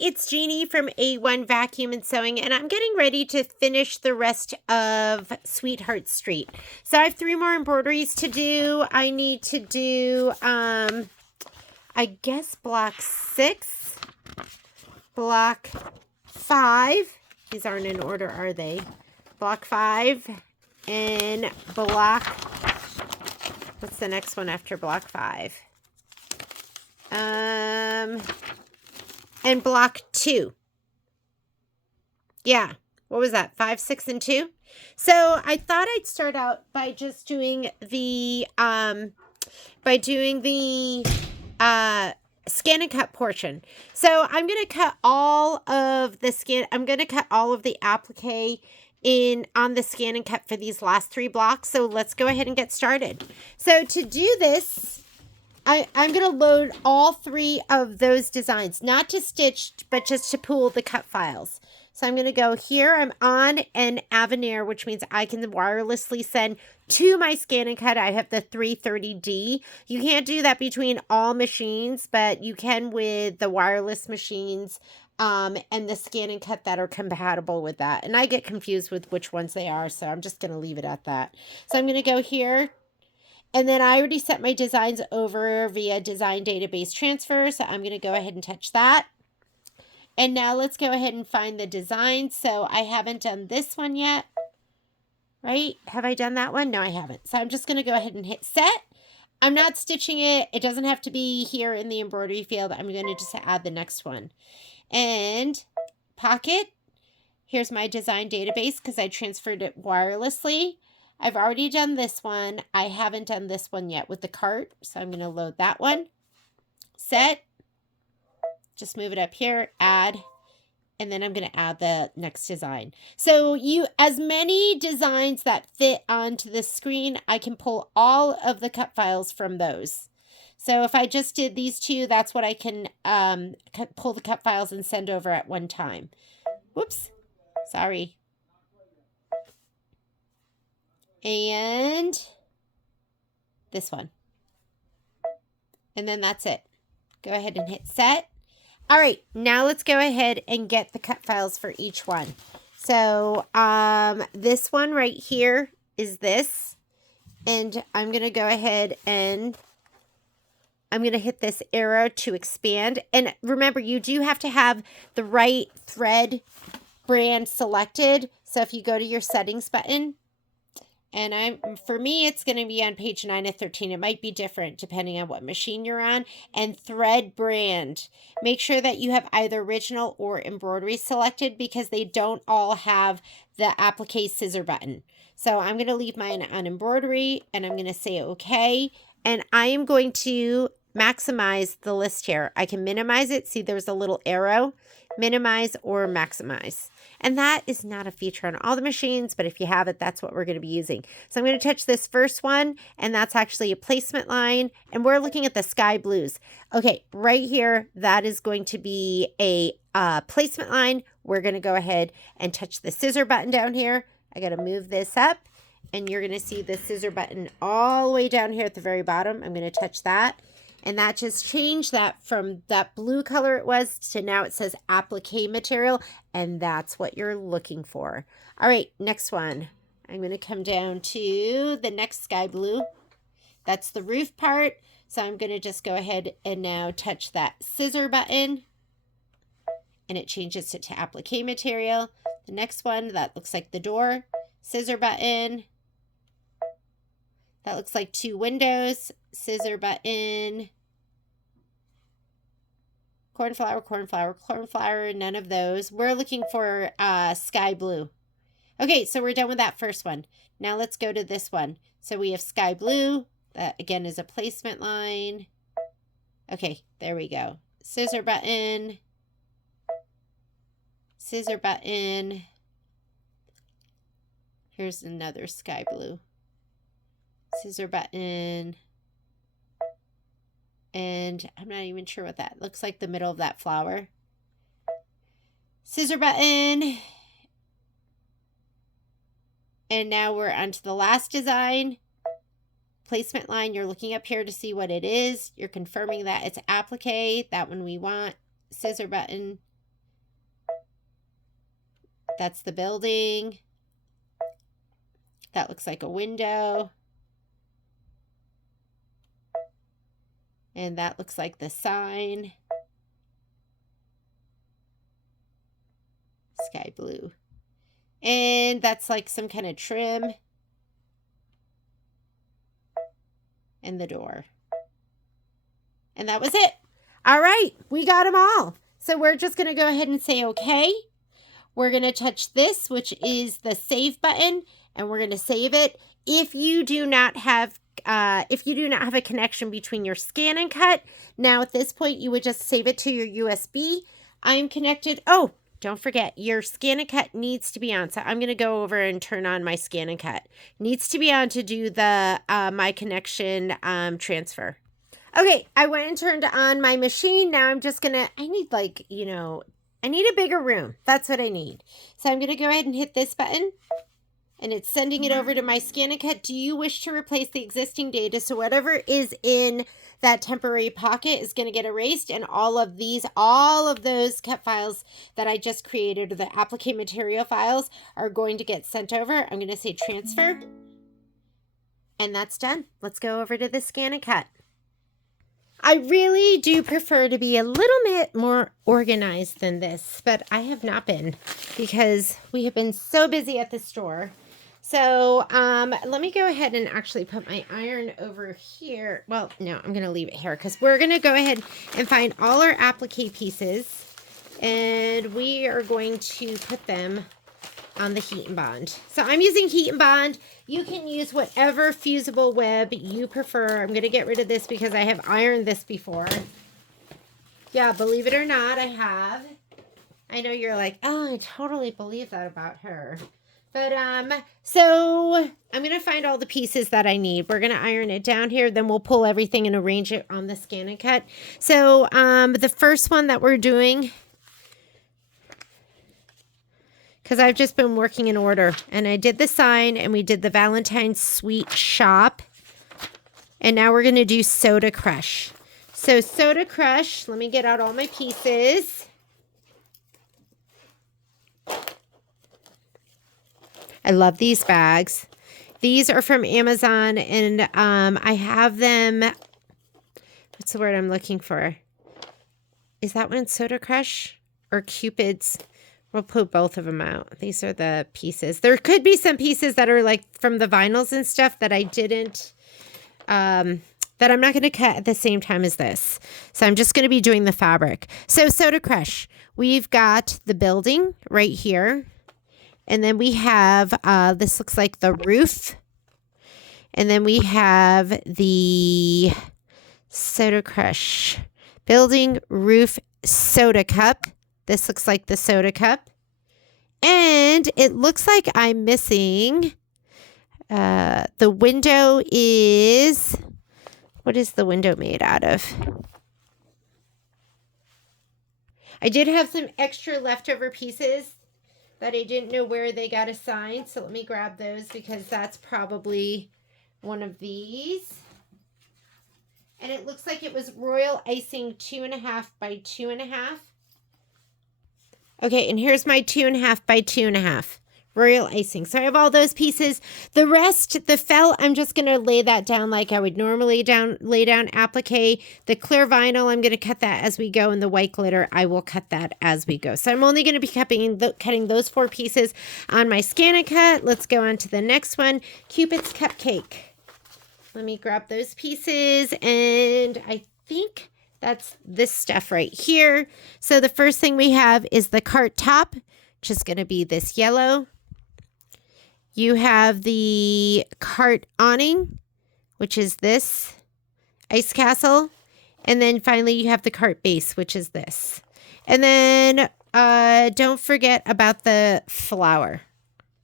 it's Jeannie from A1 Vacuum and Sewing, and I'm getting ready to finish the rest of Sweetheart Street. So I have 3 more embroideries to do. I need to do, I guess block 6, block 5. These aren't in order, are they? Block 5 and block, what's the next one after block 5? And block 2. Yeah. What was that? 5, 6, and 2? So I thought I'd start out by just doing the, scan and cut portion. So I'm going to cut all of the I'm going to cut all of the applique on the scan and cut for these last 3 blocks. So let's go ahead and get started. So to do this, I'm going to load all 3 of those designs, not to stitch, but just to pull the cut files. So I'm going to go here. I'm on an Avenir, which means I can wirelessly send to my scan and cut. I have the 330D. You can't do that between all machines, but you can with the wireless machines and the scan and cut that are compatible with that. And I get confused with which ones they are, so I'm just going to leave it at that. So I'm going to go here. And then I already set my designs over via design database transfer. So I'm going to go ahead and touch that. And now let's go ahead and find the design. So I haven't done this one yet, right? Have I done that one? No, I haven't. So I'm just going to go ahead and hit set. I'm not stitching it. It doesn't have to be here in the embroidery field. I'm going to just add the next one. And pocket. Here's my design database because I transferred it wirelessly. I've already done this one. I haven't done this one yet with the cart. So I'm going to load that one. Set. Just move it up here. Add. And then I'm going to add the next design. So as many designs that fit onto the screen, I can pull all of the cut files from those. So if I just did these 2, that's what I can pull the cut files and send over at one time. Whoops. Sorry. And this one. And then that's it. Go ahead and hit set. All right, now let's go ahead and get the cut files for each one. So this one right here is this. And I'm going to go ahead and I'm going to hit this arrow to expand. And remember, you do have to have the right thread brand selected. So if you go to your settings button, and for me, it's going to be on page 9 of 13. It might be different depending on what machine you're on. And thread brand. Make sure that you have either original or embroidery selected because they don't all have the applique scissor button. So I'm going to leave mine on embroidery and I'm going to say okay. And I am going to maximize the list here. I can minimize it. See, there's a little arrow. Minimize or maximize. And that is not a feature on all the machines, but if you have it, that's what we're going to be using. So I'm going to touch this first one, and that's actually a placement line, and we're looking at the sky blues. Okay, right here, that is going to be a placement line. We're going to go ahead and touch the scissor button down here. I got to move this up, and you're going to see the scissor button all the way down here at the very bottom. I'm going to touch that. And that just changed that from that blue color it was to now it says applique material. And that's what you're looking for. All right, next one. I'm going to come down to the next sky blue. That's the roof part. So I'm going to just go ahead and now touch that scissor button. And it changes it to applique material. The next one, that looks like the door. Scissor button. That looks like 2 windows, scissor button, cornflower, cornflower, cornflower, none of those. We're looking for sky blue. Okay, so we're done with that first one. Now let's go to this one. So we have sky blue. That again is a placement line. Okay, there we go. Scissor button, scissor button. Here's another sky blue. Scissor button, and I'm not even sure what that looks like, the middle of that flower. Scissor button, and now we're on to the last design. Placement line, you're looking up here to see what it is. You're confirming that it's applique, that one we want. Scissor button, That's the building. That looks like a window. And that looks like the sign. Sky blue. And that's like some kind of trim. And the door. And that was it. All right, we got them all. So we're just going to go ahead and say okay. We're going to touch this, which is the save button, and we're going to save it. If you do not have a connection between your scan and cut, now at this point you would just save it to your USB. I'm connected. Oh, don't forget, your scan and cut needs to be on. So I'm going to go over and turn on my scan and cut. Needs to be on to do the my connection transfer. Okay, I went and turned on my machine. Now I'm just going to, I need like, I need a bigger room. That's what I need. So I'm going to go ahead and hit this button. And it's sending it over to my scan and cut. Do you wish to replace the existing data? So whatever is in that temporary pocket is going to get erased. And all of those cut files that I just created, or the applique material files, are going to get sent over. I'm going to say transfer. And that's done. Let's go over to the scan and cut. I really do prefer to be a little bit more organized than this, but I have not been because we have been so busy at the store. So let me go ahead and actually put my iron over here. Well, no, I'm going to leave it here because we're going to go ahead and find all our applique pieces, and we are going to put them on the heat and bond. So I'm using heat and bond. You can use whatever fusible web you prefer. I'm going to get rid of this because I have ironed this before. Yeah, believe it or not, I have. I know you're like, oh, I totally believe that about her. But, so I'm going to find all the pieces that I need. We're going to iron it down here. Then we'll pull everything and arrange it on the scan and cut. So, the first one that we're doing, because I've just been working in order, and I did the sign, and we did the Valentine's Sweet Shop, and now we're going to do Soda Crush. So Soda Crush, let me get out all my pieces. I love these bags. These are from Amazon, and I have them, what's the word I'm looking for? Is that one Soda Crush or Cupid's? We'll put both of them out. These are the pieces. There could be some pieces that are like from the vinyls and stuff that I didn't, that I'm not going to cut at the same time as this. So I'm just going to be doing the fabric. So Soda Crush, we've got the building right here. And then we have, this looks like the roof. And then we have the Soda Crush building, roof, soda cup. This looks like the soda cup. And it looks like I'm missing, the window is, what is the window made out of? I did have some extra leftover pieces that I didn't know where they got assigned. So let me grab those because that's probably one of these. And it looks like it was royal icing 2.5 by 2.5. Okay, and here's my 2.5 by 2.5 royal icing. So I have all those pieces. The rest, the felt, I'm just going to lay that down like I would normally lay down applique. The clear vinyl, I'm going to cut that as we go. And the white glitter, I will cut that as we go. So I'm only going to be cutting those 4 pieces on my scan and cut. Let's go on to the next one. Cupid's Cupcake. Let me grab those pieces, and I think that's this stuff right here. So the first thing we have is the cart top, which is going to be this yellow. You have the cart awning, which is this ice castle. And then finally you have the cart base, which is this. And then don't forget about the flower.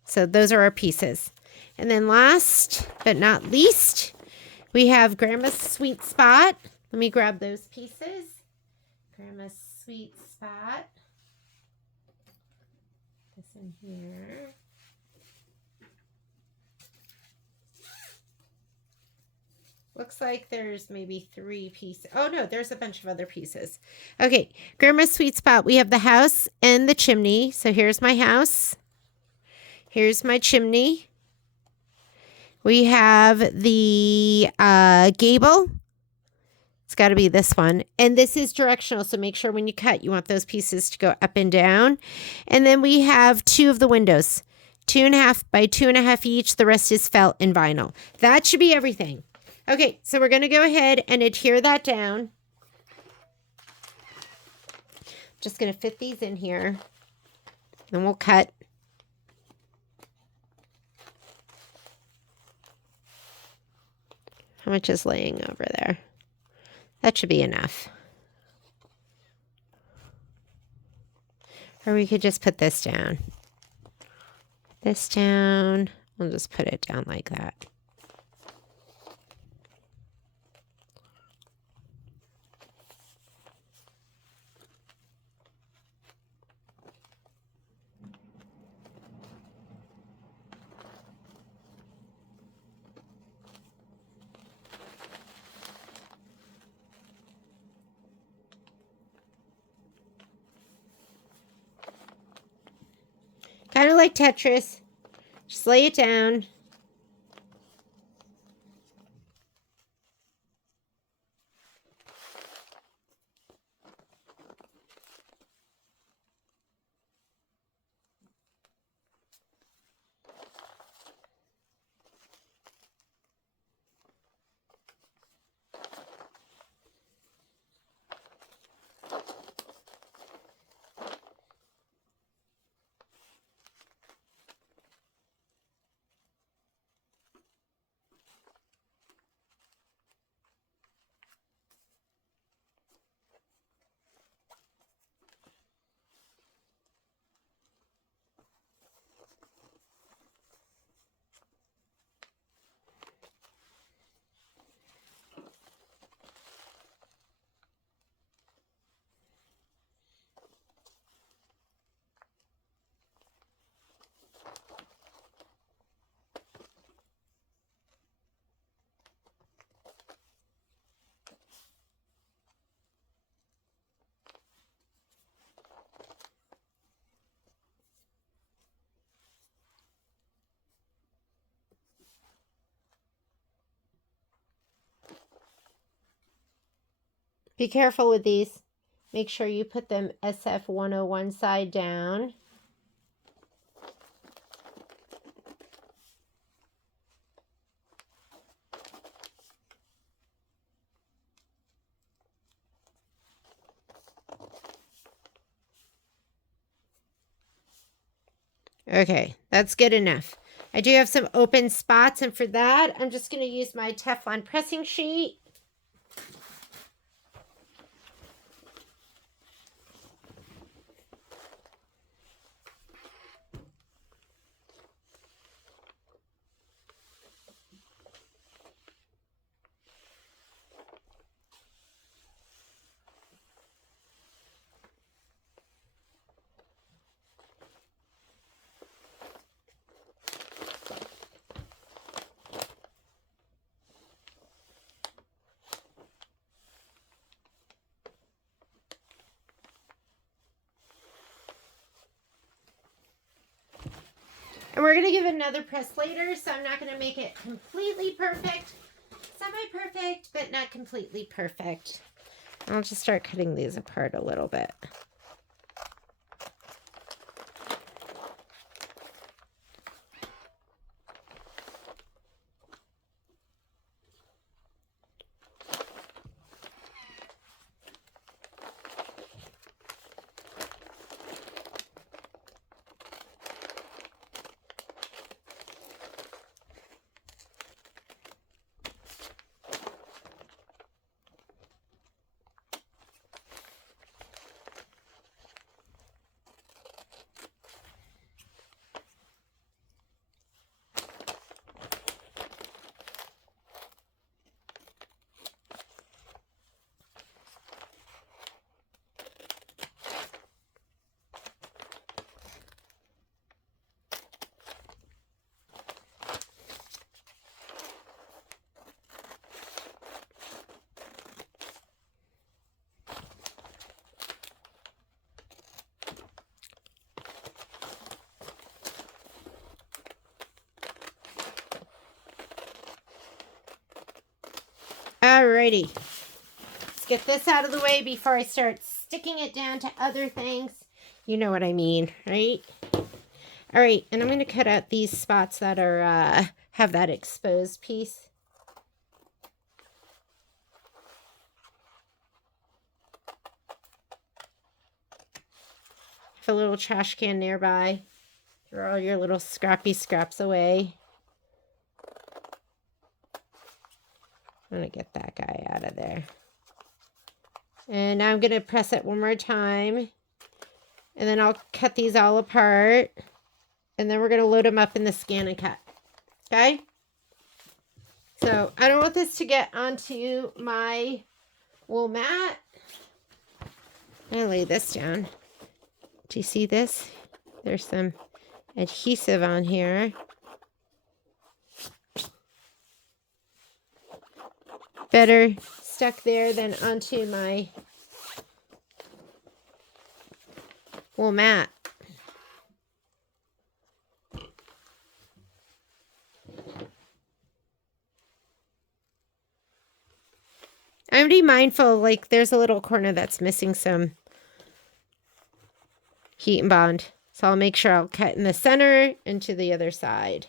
So those are our pieces. And then last but not least, we have Grandma's Sweet Spot. Let me grab those pieces. Grandma's Sweet Spot. This in here. Looks like there's maybe 3 pieces. Oh, no, there's a bunch of other pieces. Okay, Grandma's Sweet Spot. We have the house and the chimney. So here's my house. Here's my chimney. We have the gable. It's got to be this one. And this is directional, so make sure when you cut, you want those pieces to go up and down. And then we have 2 of the windows. 2.5 by 2.5 each. The rest is felt and vinyl. That should be everything. Okay, so we're going to go ahead and adhere that down. Just going to fit these in here. Then we'll cut. How much is laying over there? That should be enough. Or we could just put this down. This down. We'll just put it down like that. Kind of like Tetris. Just lay it down. Be careful with these. Make sure you put them SF101 side down. Okay, that's good enough. I do have some open spots, and for that, I'm just going to use my Teflon pressing sheet. And we're going to give it another press later, so I'm not going to make it completely perfect. Semi-perfect, but not completely perfect. I'll just start cutting these apart a little bit. Alrighty. Let's get this out of the way before I start sticking it down to other things. You know what I mean, right? All right, and I'm going to cut out these spots that are have that exposed piece. Have a little trash can nearby. Throw all your little scrappy scraps away. I'm going to get that guy out of there. And now I'm going to press it one more time. And then I'll cut these all apart. And then we're going to load them up in the scan and cut. Okay? So I don't want this to get onto my wool mat. I'm going to lay this down. Do you see this? There's some adhesive on here. Better stuck there than onto my wool mat. I'm going to be mindful, like there's a little corner that's missing some heat and bond. So I'll make sure I'll cut in the center and to the other side.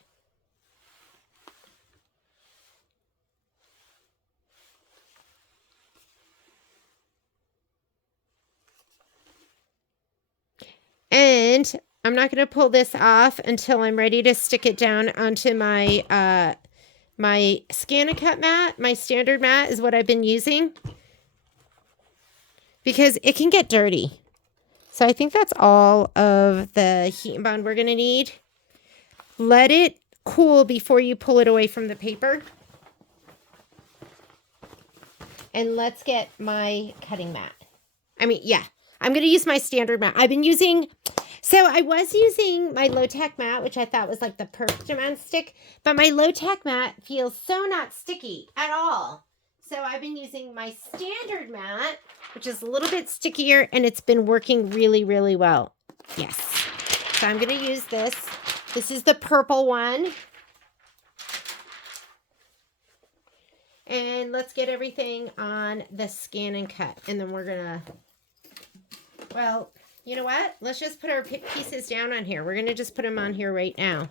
And I'm not going to pull this off until I'm ready to stick it down onto my my scan and cut mat. My standard mat is what I've been using because it can get dirty. So I think that's all of the heat and bond we're going to need. Let it cool before you pull it away from the paper. And let's get my cutting mat. I'm going to use my standard mat. I've been using, so I was using my low-tech mat, which I thought was like the perfect amount of stick, but my low-tech mat feels so not sticky at all. So I've been using my standard mat, which is a little bit stickier, and it's been working really, really well. Yes. So I'm going to use this. This is the purple one. And let's get everything on the scan and cut. And then we're going to, well, you know what? Let's just put our pieces down on here. We're going to just put them on here right now.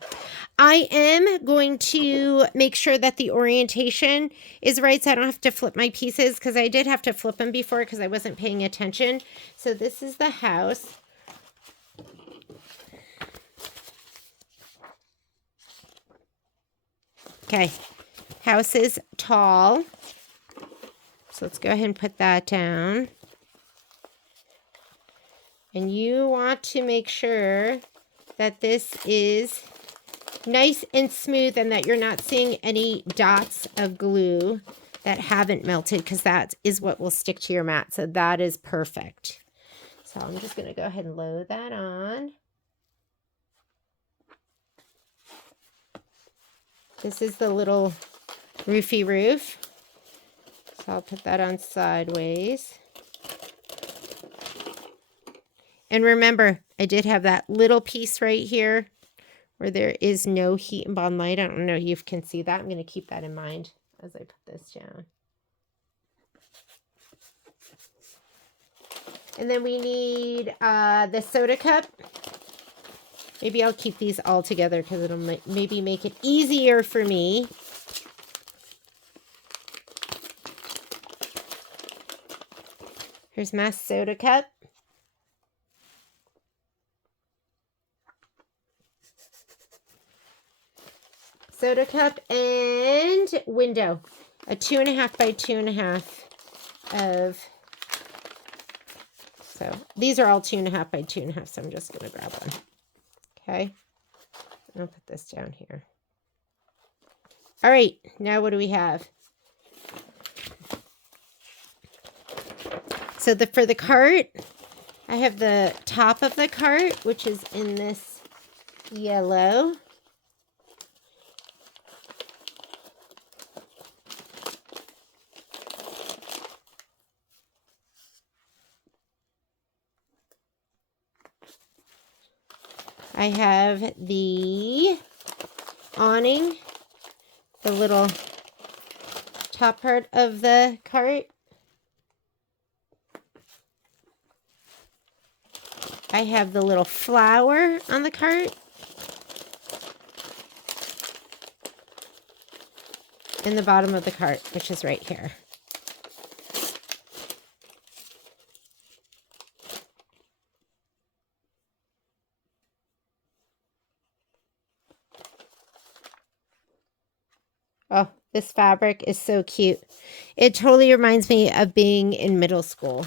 I am going to make sure that the orientation is right so I don't have to flip my pieces because I did have to flip them before because I wasn't paying attention. So this is the house. Okay. House is tall. So let's go ahead and put that down. And you want to make sure that this is nice and smooth and that you're not seeing any dots of glue that haven't melted because that is what will stick to your mat. So that is perfect. So I'm just going to go ahead and load that on. This is the little roofy roof. So I'll put that on sideways. And remember, I did have that little piece right here where there is no heat and bond light. I don't know if you can see that. I'm going to keep that in mind as I put this down. And then we need the soda cup. Maybe I'll keep these all together because it'll maybe make it easier for me. Here's my soda cup. Soda cup and window. A 2.5 by 2.5 of, so these are all 2.5 by 2.5, so I'm just going to grab one. Okay. I'll put this down here. All right, now what do we have? So for the cart, I have the top of the cart, which is in this yellow. I have the awning, the little top part of the cart. I have the little flower on the cart. In the bottom of the cart, which is right here. Oh, this fabric is so cute. It totally reminds me of being in middle school.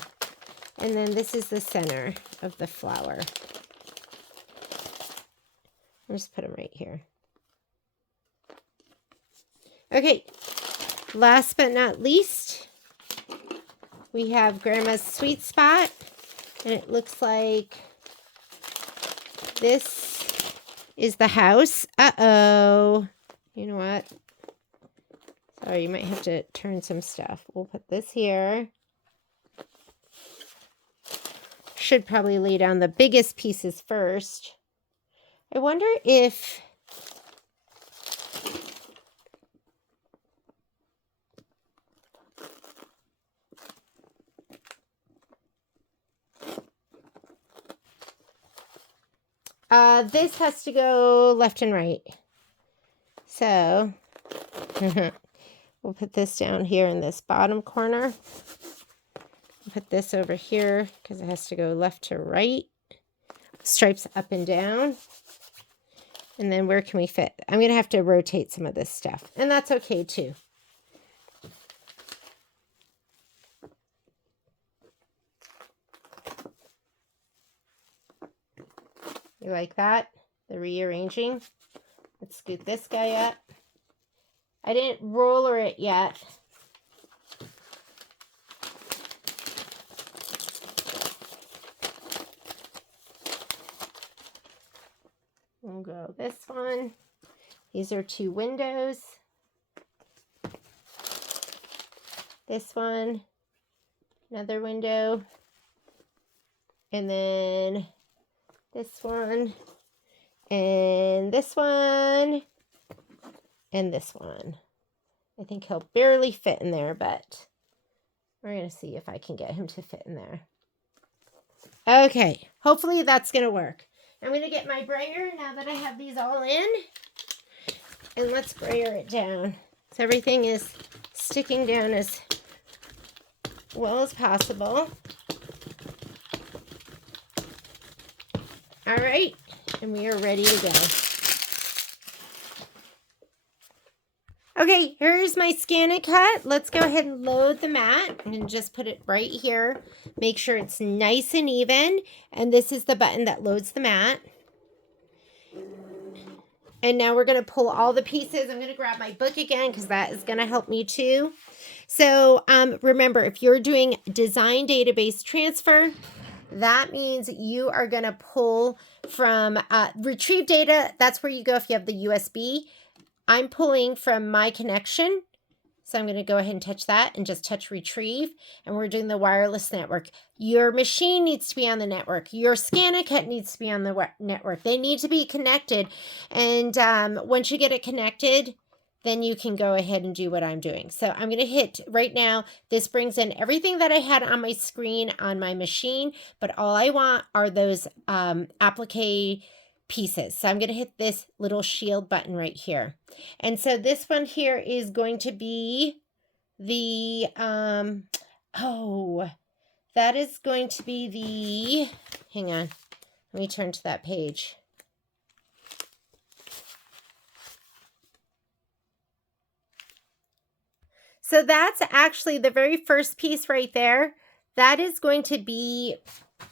And then this is the center of the flower. I'll just put them right here. Okay, last but not least, we have Grandma's Sweet Spot. And it looks like this is the house. Uh-oh. You know what? Sorry, you might have to turn some stuff. We'll put this here. Should probably lay down the biggest pieces first. I wonder if this has to go left and right. So we'll put this down here in this bottom corner. Put this over here because it has to go left to right. Stripes up and down. And then where can we fit? I'm going to have to rotate some of this stuff. And that's okay too. You like that? The rearranging. Let's scoot this guy up. I didn't roller it yet. We'll go this one. These are 2 windows. This one, another window. And then this one, and this one, and this one. I think he'll barely fit in there, but we're going to see if I can get him to fit in there. Okay, hopefully that's going to work. I'm going to get my brayer now that I have these all in. And let's brayer it down. So everything is sticking down as well as possible. All right, and we are ready to go. Okay, here's my scan and cut. Let's go ahead and load the mat and just put it right here. Make sure it's nice and even. And this is the button that loads the mat. And now we're going to pull all the pieces. I'm going to grab my book again because that is going to help me too. So remember, if you're doing design database transfer, that means you are going to pull from retrieve data. That's where you go if you have the USB. I'm pulling from my connection. So I'm going to go ahead and touch that and just touch retrieve. And we're doing the wireless network. Your machine needs to be on the network. Your ScanACut needs to be on the network. They need to be connected. And once you get it connected, then you can go ahead and do what I'm doing. So I'm going to hit right now. This brings in everything that I had on my screen on my machine. But all I want are those applique pieces. So I'm going to hit this little shield button right here. And so this one here is going to be the, that is going to be the, hang on, let me turn to that page. So that's actually the very first piece right there. That is going to be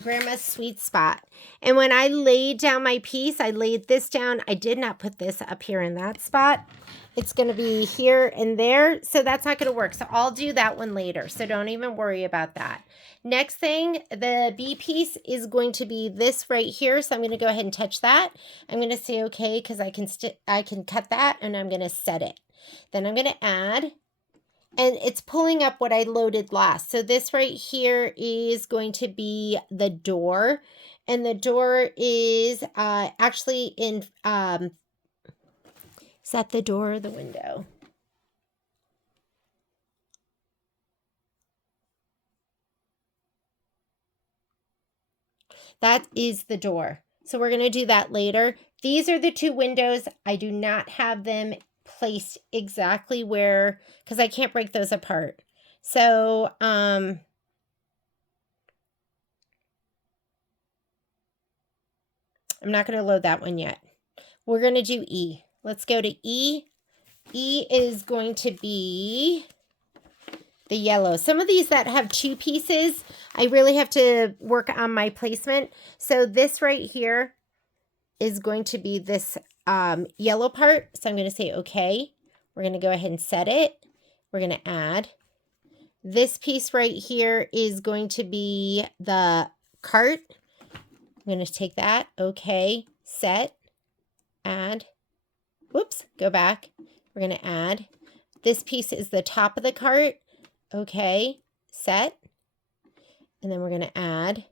Grandma's Sweet Spot. And when I laid down my piece, I laid this down. I did not put this up here in that spot. It's going to be here and there. So that's not going to work. So I'll do that one later. So don't even worry about that. Next thing, the B piece is going to be this right here. So I'm going to go ahead and touch that. I'm going to say okay because I can cut that and I'm going to set it. Then I'm going to add. And it's pulling up what I loaded last. So this right here is going to be the door. And the door is actually in, is that the door or the window? That is the door. So we're going to do that later. These are the 2 windows. I do not have them placed exactly where, because I can't break those apart. So, I'm not going to load that one yet. We're going to do E. Let's go to E. E is going to be the yellow. Some of these that have 2 pieces, I really have to work on my placement. So this right here is going to be this yellow part. So I'm going to say, okay. We're going to go ahead and set it. We're going to add. This piece right here is going to be the cart. I'm going to take that. Okay. Set. Add. Whoops. Go back. We're going to add. This piece is the top of the cart. Okay. Set. And then we're going to add.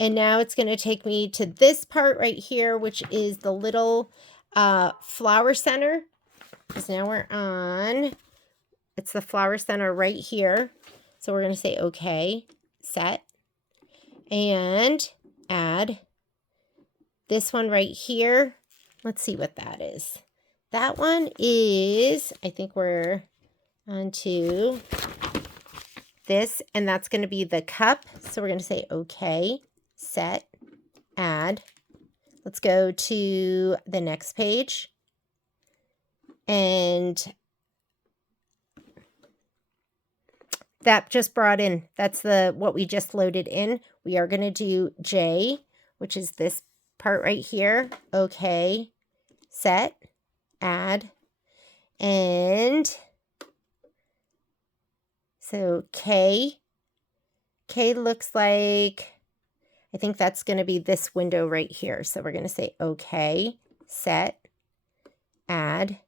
And now it's going to take me to this part right here, which is the little flower center. Because now we're on, it's the flower center right here. So we're going to say, okay, set, and add. This one right here, let's see what that is. That one is, I think we're on to this, and that's going to be the cup. So we're going to say, okay, set, add. Let's go to the next page. And that just brought in, that's what we just loaded in. We are going to do J, which is this part right here. Okay, set, add, and so K looks like, I think that's going to be this window right here. So we're going to say, okay, set, add,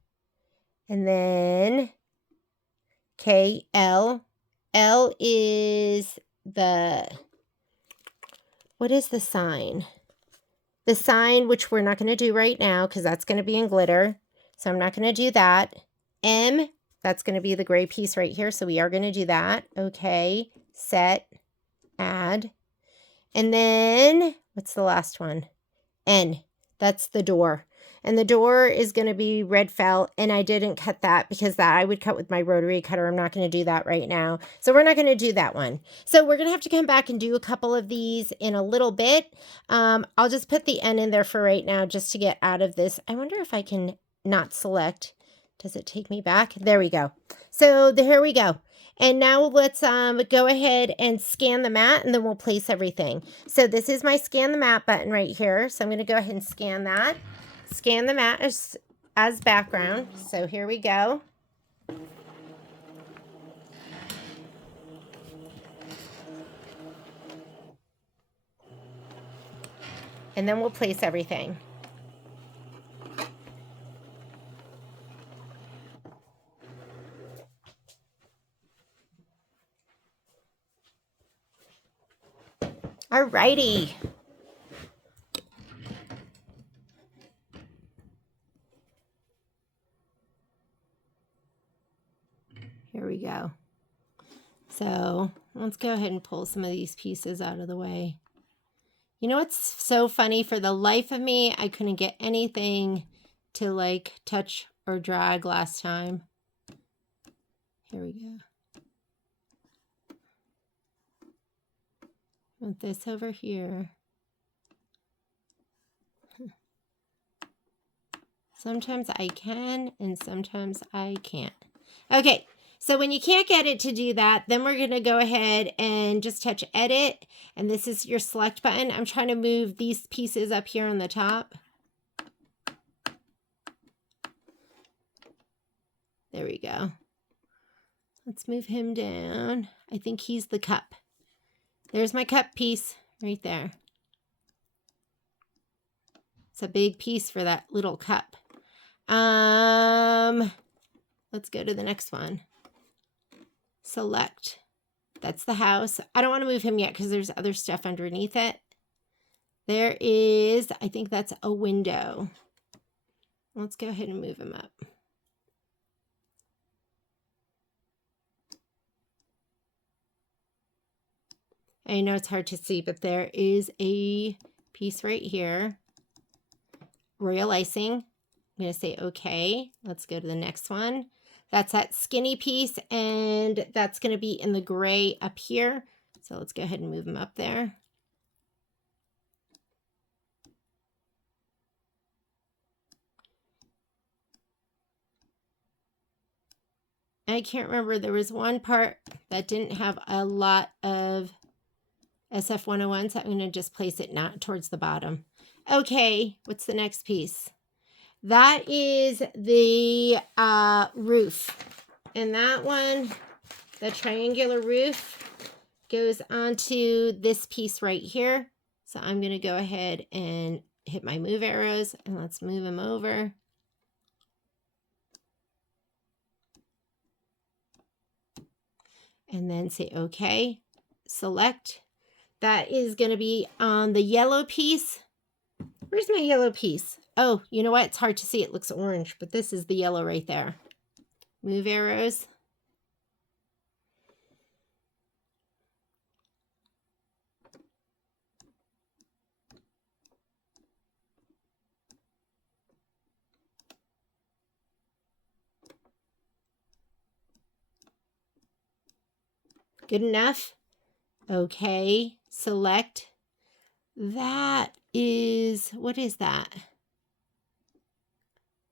and then K, L. L is the, what is the sign? The sign, which we're not going to do right now because that's going to be in glitter. So I'm not going to do that. M, that's going to be the gray piece right here. So we are going to do that. Okay, set, add. And then, what's the last one? N, that's the door. And the door is going to be red felt, and I didn't cut that because that I would cut with my rotary cutter. I'm not going to do that right now. So we're not going to do that one. So we're going to have to come back and do a couple of these in a little bit. I'll just put the N in there for right now just to get out of this. I wonder if I can not select. Does it take me back? There we go. So here we go. And now let's go ahead and scan the mat, and then we'll place everything. So this is my scan the mat button right here. So I'm going to go ahead and scan that. Scan the mat as background. So here we go. And then we'll place everything. Alrighty. Here we go. So let's go ahead and pull some of these pieces out of the way. You know what's so funny? For the life of me, I couldn't get anything to like touch or drag last time. Here we go. Want this over here. Sometimes I can and sometimes I can't. Okay, so when you can't get it to do that, then we're going to go ahead and just touch edit. And this is your select button. I'm trying to move these pieces up here on the top. There we go. Let's move him down. I think he's the cup. There's my cup piece right there. It's a big piece for that little cup. Let's go to the next one. Select. That's the house. I don't want to move him yet because there's other stuff underneath it. There is, I think that's a window. Let's go ahead and move him up. I know it's hard to see, but there is a piece right here. Royal icing. I'm going to say okay. Let's go to the next one. That's that skinny piece, and that's going to be in the gray up here. So let's go ahead and move them up there. I can't remember. There was one part that didn't have a lot of SF101, so I'm going to just place it not towards the bottom. Okay, what's the next piece? That is the roof. And that one, the triangular roof, goes onto this piece right here. So I'm going to go ahead and hit my move arrows, and let's move them over. And then say okay, select. That is going to be on the yellow piece. Where's my yellow piece? Oh, you know what? It's hard to see. It looks orange, but this is the yellow right there. Move arrows. Good enough? Okay, select. That is, what is that?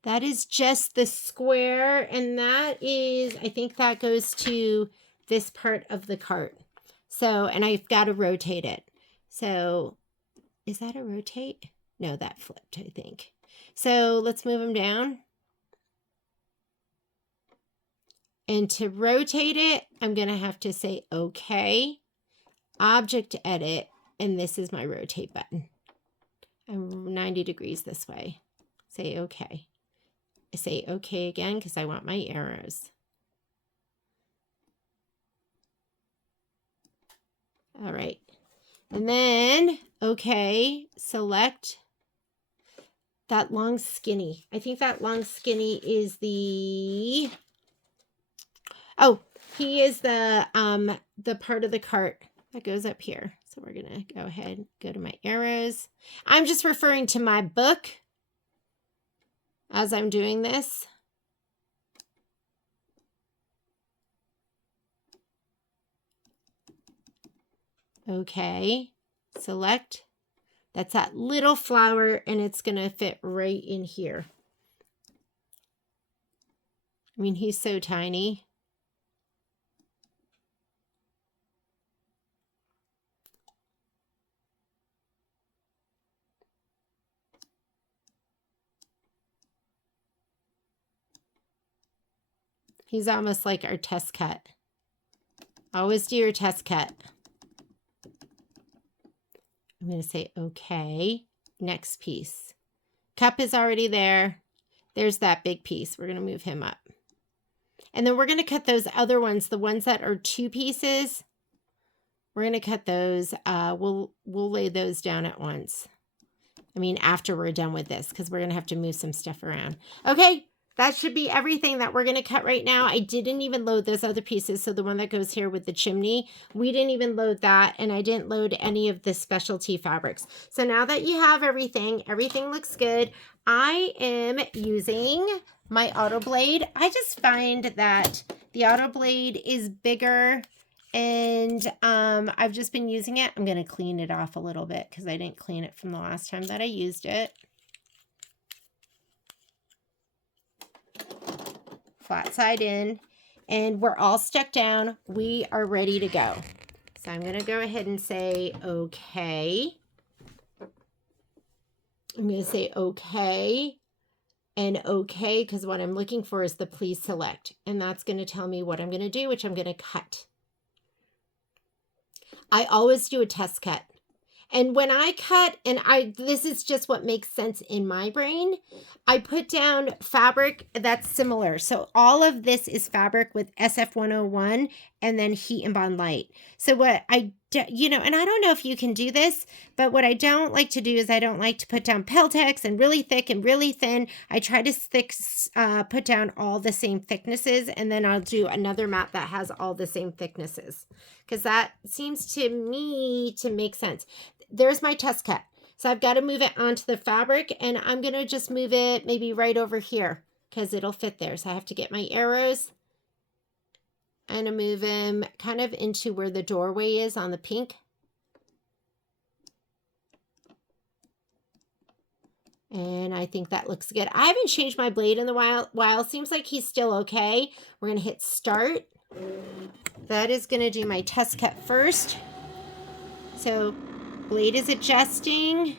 That is just the square, and that is, I think that goes to this part of the cart. So, and I've got to rotate it. So, is that a rotate? No, that flipped, I think. So, let's move them down. And to rotate it, I'm going to have to say okay, object edit, and this is my rotate button. I'm 90 degrees this way. Say okay. I say okay again because I want my arrows. All right. And then, okay, select that long skinny. I think that long skinny is the... Oh, he is the part of the cart that goes up here. So we're going to go ahead and go to my arrows. I'm just referring to my book as I'm doing this. Okay, select. That's that little flower, and it's going to fit right in here. I mean, he's so tiny. He's almost like our test cut. Always do your test cut. I'm going to say, okay, next piece. Cup is already there. There's that big piece. We're going to move him up. And then we're going to cut those other ones, the ones that are 2 pieces. We're going to cut those. We'll lay those down at once. I mean, after we're done with this, because we're going to have to move some stuff around. Okay. That should be everything that we're going to cut right now. I didn't even load those other pieces. So the one that goes here with the chimney, we didn't even load that. And I didn't load any of the specialty fabrics. So now that you have everything looks good. I am using my auto blade. I just find that the auto blade is bigger, and I've just been using it. I'm going to clean it off a little bit because I didn't clean it from the last time that I used it. Flat side in, and we're all stuck down. We are ready to go. So I'm going to go ahead and say okay. I'm going to say okay and okay, because what I'm looking for is the please select, and that's going to tell me what I'm going to do, which I'm going to cut. I always do a test cut. And when I cut, and this is just what makes sense in my brain, I put down fabric that's similar. So all of this is fabric with SF101 and then heat and bond light. So what I do, you know, and I don't know if you can do this, but what I don't like to do is I don't like to put down Peltex and really thick and really thin. I try to put down all the same thicknesses, and then I'll do another mat that has all the same thicknesses, because that seems to me to make sense. There's my test cut. So I've got to move it onto the fabric, and I'm going to just move it maybe right over here because it'll fit there. So I have to get my arrows. I'm going to move them kind of into where the doorway is on the pink. And I think that looks good. I haven't changed my blade in a while. Seems like he's still okay. We're going to hit start. That is going to do my test cut first. So blade is adjusting.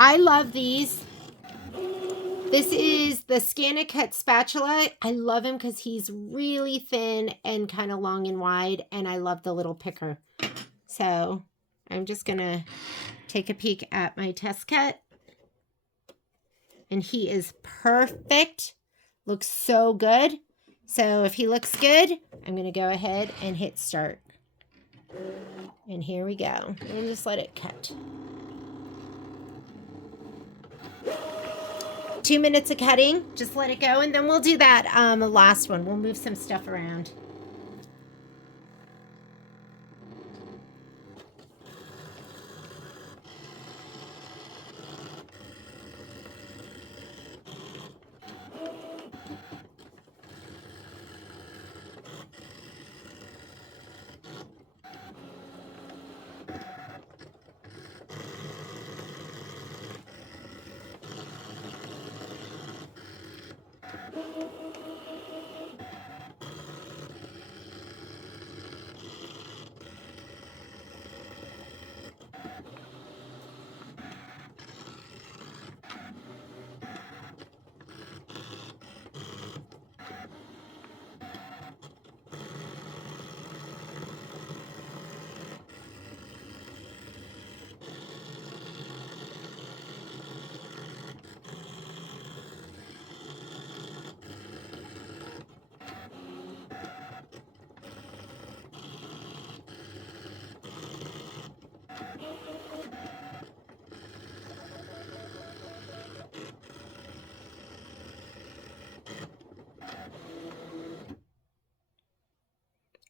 I love these. This is the Scan-A-Cut spatula. I love him because he's really thin and kind of long and wide, and I love the little picker. So I'm just going to take a peek at my test cut. And he is perfect. Looks so good. So if he looks good, I'm going to go ahead and hit start. And here we go. And just let it cut. 2 minutes of cutting, just let it go, and then we'll do that last one. We'll move some stuff around.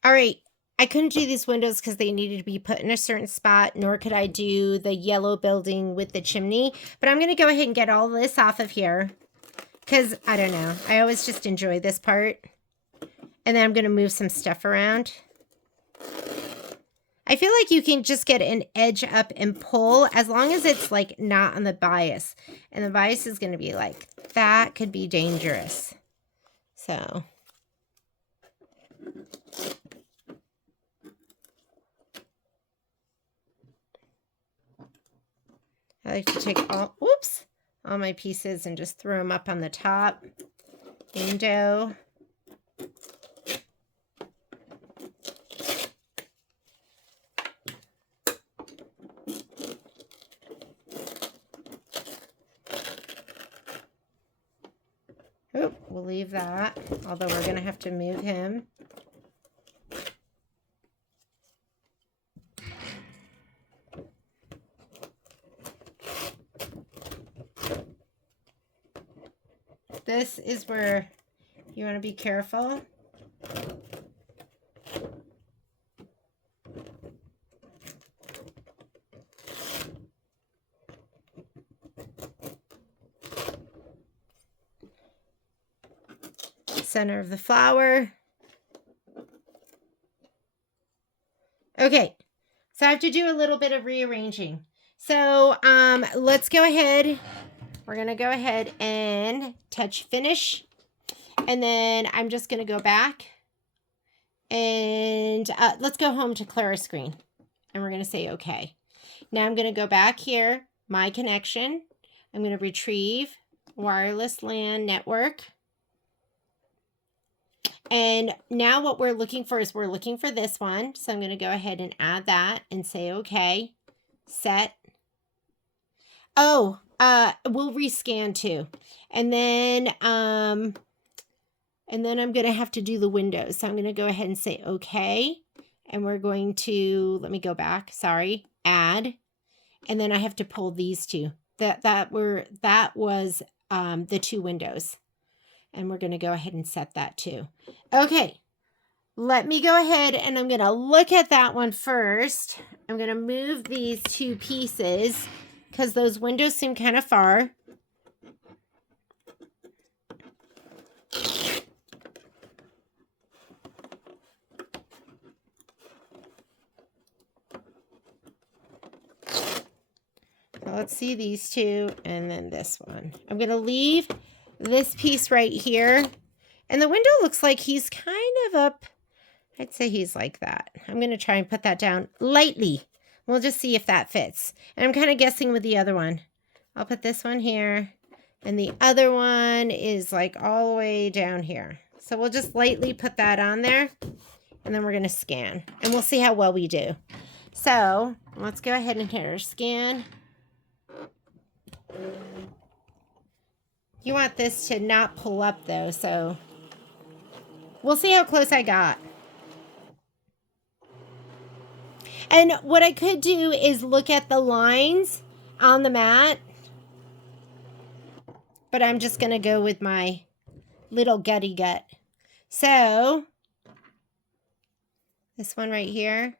All right, I couldn't do these windows because they needed to be put in a certain spot, nor could I do the yellow building with the chimney. But I'm going to go ahead and get all this off of here because, I don't know, I always just enjoy this part. And then I'm going to move some stuff around. I feel like you can just get an edge up and pull as long as it's like not on the bias. And the bias is going to be like, that could be dangerous. So... I like to take all my pieces and just throw them up on the top. Window. Oh, we'll leave that, although we're going to have to move him. This is where you want to be careful. Center of the flower. Okay, so I have to do a little bit of rearranging. So let's go ahead. We're going to go ahead and touch finish. And then I'm just going to go back. And let's go home to Clara's screen. And we're going to say okay. Now I'm going to go back here. My connection. I'm going to retrieve wireless LAN network. And now what we're looking for is we're looking for this one. So I'm going to go ahead and add that and say okay. Set. Oh, we'll rescan too. And then I'm going to have to do the windows. So I'm going to go ahead and say okay. And we're going to, let me go back. Sorry. Add. And then I have to pull these two. That was the two windows. And we're going to go ahead and set that too. Okay. Let me go ahead and I'm going to look at that one first. I'm going to move these two pieces because those windows seem kind of far. Let's see these two and then this one. I'm going to leave this piece right here. And the window looks like he's kind of up. I'd say he's like that. I'm going to try and put that down lightly. We'll just see if that fits. And I'm kind of guessing with the other one. I'll put this one here. And the other one is like all the way down here. So we'll just lightly put that on there. And then we're going to scan. And we'll see how well we do. So let's go ahead and hit our scan. You want this to not pull up though, so we'll see how close I got. And what I could do is look at the lines on the mat, but I'm just going to go with my little gutty gut. So this one right here,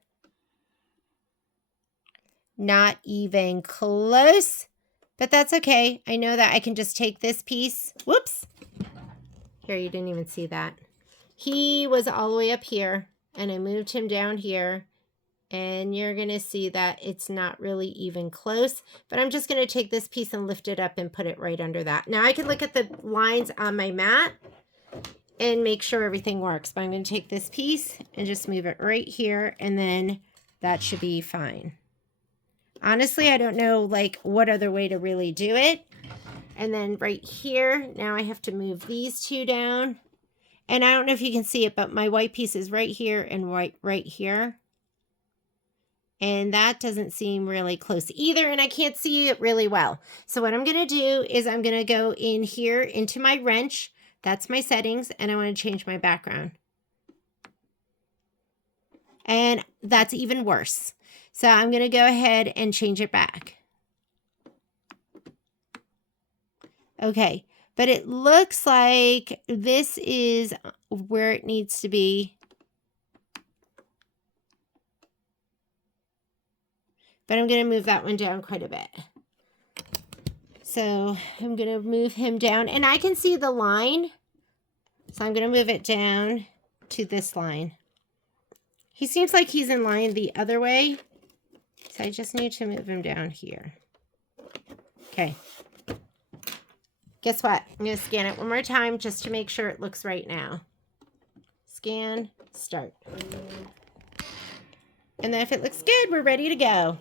not even close. But that's okay. I know that I can just take this piece. Whoops. Here, you didn't even see that. He was all the way up here, and I moved him down here. And you're going to see that it's not really even close. But I'm just going to take this piece and lift it up and put it right under that. Now, I can look at the lines on my mat and make sure everything works. But I'm going to take this piece and just move it right here, and then that should be fine. Honestly, I don't know like what other way to really do it. And then right here, now I have to move these two down. And I don't know if you can see it, but my white piece is right here and right here. And that doesn't seem really close either, and I can't see it really well. So what I'm going to do is I'm going to go in here into my wrench. That's my settings, and I want to change my background. And that's even worse. So I'm going to go ahead and change it back. Okay, but it looks like this is where it needs to be. But I'm going to move that one down quite a bit. So I'm going to move him down, and I can see the line. So I'm going to move it down to this line. He seems like he's in line the other way. So I just need to move him down here. Okay. Guess what? I'm going to scan it one more time just to make sure it looks right now. Scan, start. And then if it looks good, we're ready to go.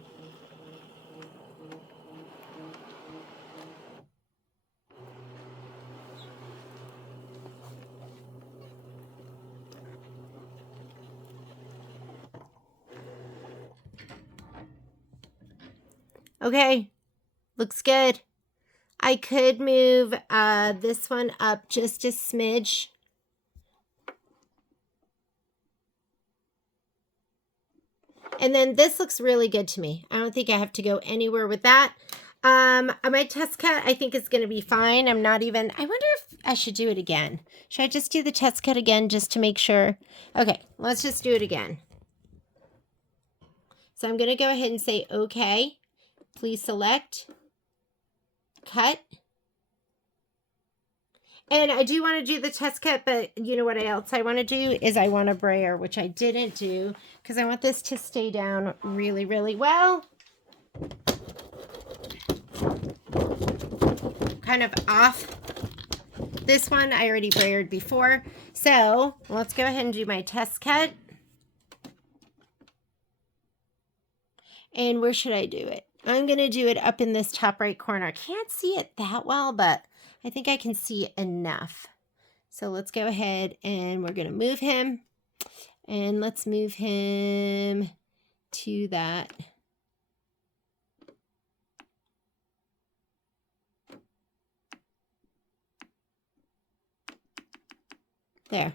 Okay, looks good. I could move this one up just a smidge. And then this looks really good to me. I don't think I have to go anywhere with that. My test cut, I think is going to be fine. I wonder if I should do it again. Should I just do the test cut again just to make sure? Okay, let's just do it again. So I'm going to go ahead and say, okay, please select, cut. And I do want to do the test cut, but you know what else I want to do is I want a brayer, which I didn't do because I want this to stay down really, really well. Kind of off. This one I already brayered before. So let's go ahead and do my test cut. And where should I do it? I'm going to do it up in this top right corner. I can't see it that well, but I think I can see enough. So let's go ahead and we're going to move him. And let's move him to that. There.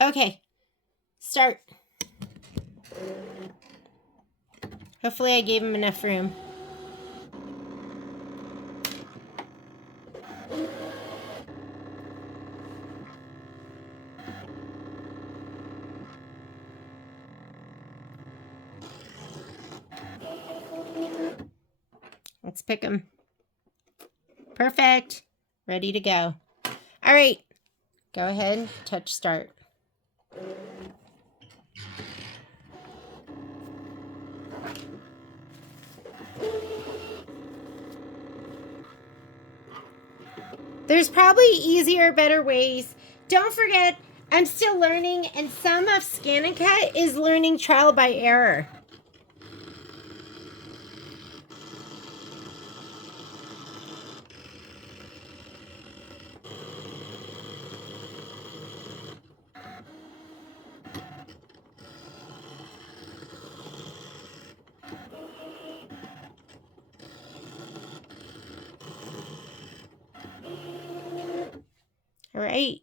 Okay. Start. Hopefully I gave him enough room. Let's pick him. Perfect. Ready to go. All right. Go ahead. Touch start. There's probably easier, better ways. Don't forget, I'm still learning, and some of Scan and Cut is learning trial by error. All right.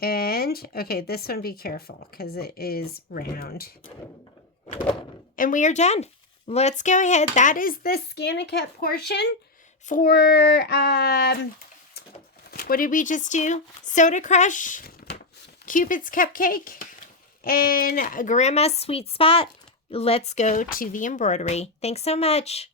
And, okay, this one, be careful because it is round. And we are done. Let's go ahead. That is the Scan and Cut portion for, what did we just do? Soda Crush, Cupid's Cupcake, and Grandma's Sweet Spot. Let's go to the embroidery. Thanks so much.